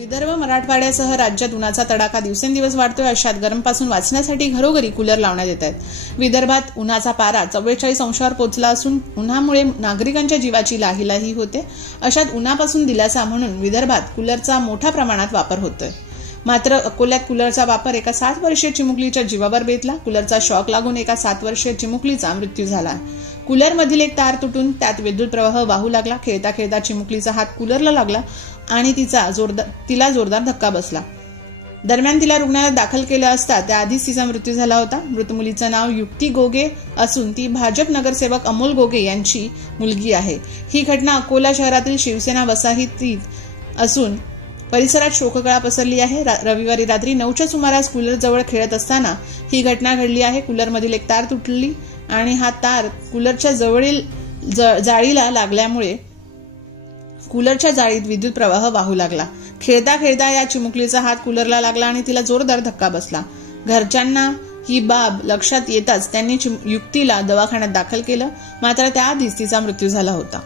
विदर्भ मराठवाड्यासह राज्यात उन्हाचा तडाखा दिवसेंदिवस वाढतोय. अशात गरमपासून वाचण्यासाठी घरोघरी कूलर लावण्यात येत आहेत. विदर्भात उन्हाचा पारा 44 अंशावर पोहोचला असून उन्हामुळे नागरिकांच्या जीवाची लाहीलाही होते. अशात उन्हापासून दिलासा म्हणून विदर्भात कूलरचा मोठ्या प्रमाणात वापर होतोय. मात्र अकोल्यात कूलरचा वापर एका 7 वर्षीय चिमुकलीच्या जीवावर बेतला. कूलरचा शॉक लागून एका 7 वर्षीय चिमुकलीचा मृत्यू झाला. कूलरमधील एक तार तुटून त्यात विद्युत प्रवाह वाहू लागला. खेळता खेळता चिमुकलीचा हात कूलरला लागला आणि तिला जोरदार धक्का बसला. दरम्यान तिला रुग्णालयात दाखल केलं असता त्याआधीच तिचा मृत्यू झाला होता. मृत मुलीचं नाव युक्ती गोगे असून ती भाजप नगरसेवक अमोल गोगे यांची मुलगी आहे. ही घटना अकोला शहरातील शिवसेना वसाहतीत असून परिसरात शोककळा पसरली आहे. रविवारी रात्री 9च्या सुमारास कूलर जवळ खेळत असताना ही घटना घडली आहे. कूलरमधील एक तार तुटली आणि हा तार कूलरच्या जवळील जाळीला लागल्यामुळे कूलरच्या जाळीत विद्युत प्रवाह वाहू लागला. खेळता खेळता या चिमुकलीचा हात कूलरला लागला आणि तिला जोरदार धक्का बसला. घरच्यांना ही बाब लक्षात येताच त्यांनी युक्तीला दवाखान्यात दाखल केलं. मात्र त्याआधीच तिचा मृत्यू झाला होता.